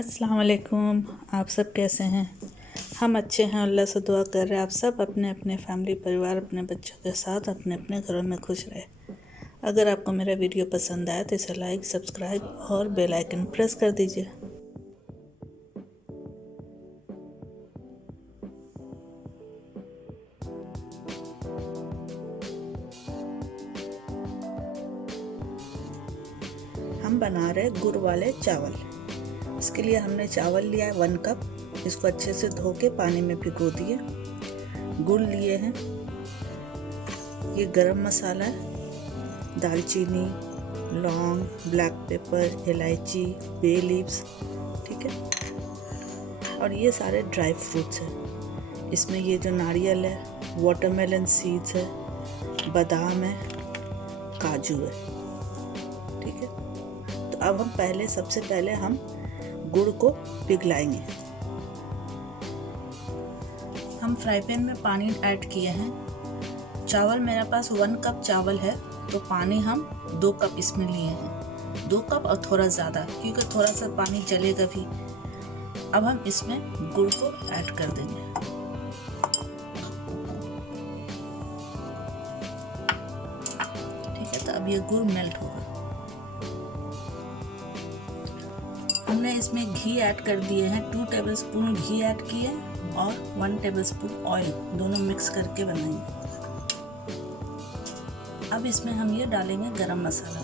अस्सलाम वालेकुम। आप सब कैसे हैं? हम अच्छे हैं, अल्लाह से दुआ कर रहे हैं आप सब अपने अपने फैमिली परिवार अपने बच्चों के साथ अपने अपने घरों में खुश रहे। अगर आपको मेरा वीडियो पसंद आया तो इसे लाइक, सब्सक्राइब और बेल आइकन प्रेस कर दीजिए। हम बना रहे गुड़ वाले चावल। इसके लिए हमने चावल लिया है 1 कप। इसको अच्छे से धो के पानी में भिगो दिए। गुड़ लिए हैं, ये गरम मसाला है, दालचीनी, लौंग, ब्लैक पेपर, इलायची, बे लीव्स, ठीक है। और ये सारे ड्राई फ्रूट्स हैं। इसमें ये जो नारियल है, वाटरमेलन सीड्स है, बादाम है, काजू है, ठीक है। तो अब हम सबसे पहले हम गुड़ को पिघलाएंगे। हम फ्राई पैन में पानी ऐड किए हैं। चावल मेरे पास 1 कप चावल है, तो पानी हम 2 कप इसमें लिए हैं। 2 कप और थोड़ा ज़्यादा, क्योंकि थोड़ा सा पानी जलेगा भी। अब हम इसमें गुड़ को ऐड कर देंगे। ठीक है, तो अब ये गुड़ मेल्ट होगा। हमने इसमें घी ऐड कर दिए हैं। 2 टेबलस्पून घी ऐड किए और 1 टेबलस्पून ऑयल, दोनों मिक्स करके बनाएंगे। अब इसमें हम ये डालेंगे गरम मसाला।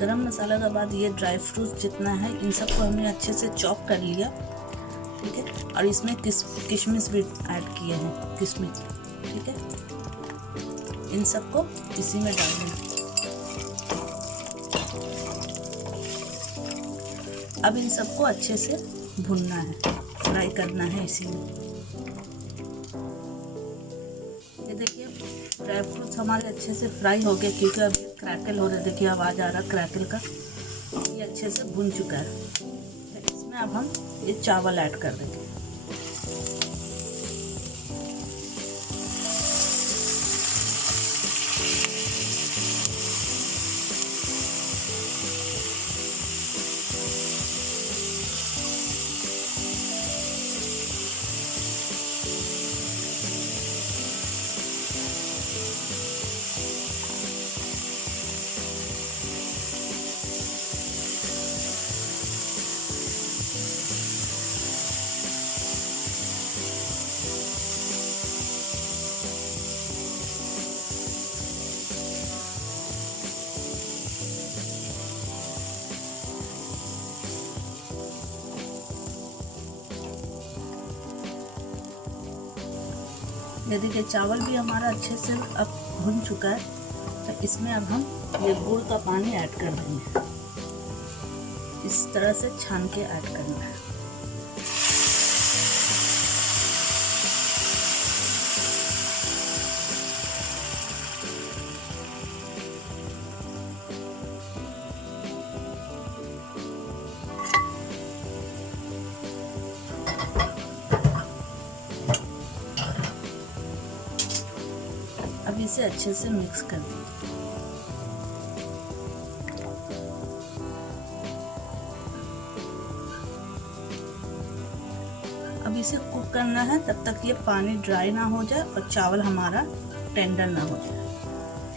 गरम मसाला के बाद ये ड्राई फ्रूट जितना है इन सबको हमने अच्छे से चॉप कर लिया, ठीक है। और इसमें किशमिश भी ऐड किए हैं, किशमिश, ठीक है। इन सबको इसी में डाल देंगे। अब इन सबको अच्छे से भूनना है, फ्राई करना है इसी में। ये देखिए ड्राई फ्रूट्स हमारे अच्छे से फ्राई हो गए, क्योंकि अब क्रैकल हो रहा है। देखिए आवाज़ आ रहा है क्रैकल का। ये अच्छे से भुन चुका है। इसमें अब हम ये चावल ऐड कर देंगे। ये देखिए चावल भी हमारा अच्छे से अब भुन चुका है। तो इसमें अब हम ये गुड़ का पानी ऐड कर देंगे। इस तरह से छान के ऐड करना है। अब इसे अच्छे से मिक्स कर दीजिए। अब इसे कुक करना है तब तक ये पानी ड्राई ना हो जाए और चावल हमारा टेंडर ना हो जाए,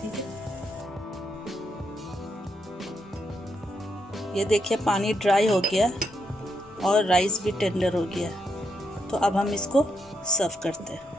ठीक है। ये देखिए पानी ड्राई हो गया और राइस भी टेंडर हो गया। तो अब हम इसको सर्व करते हैं।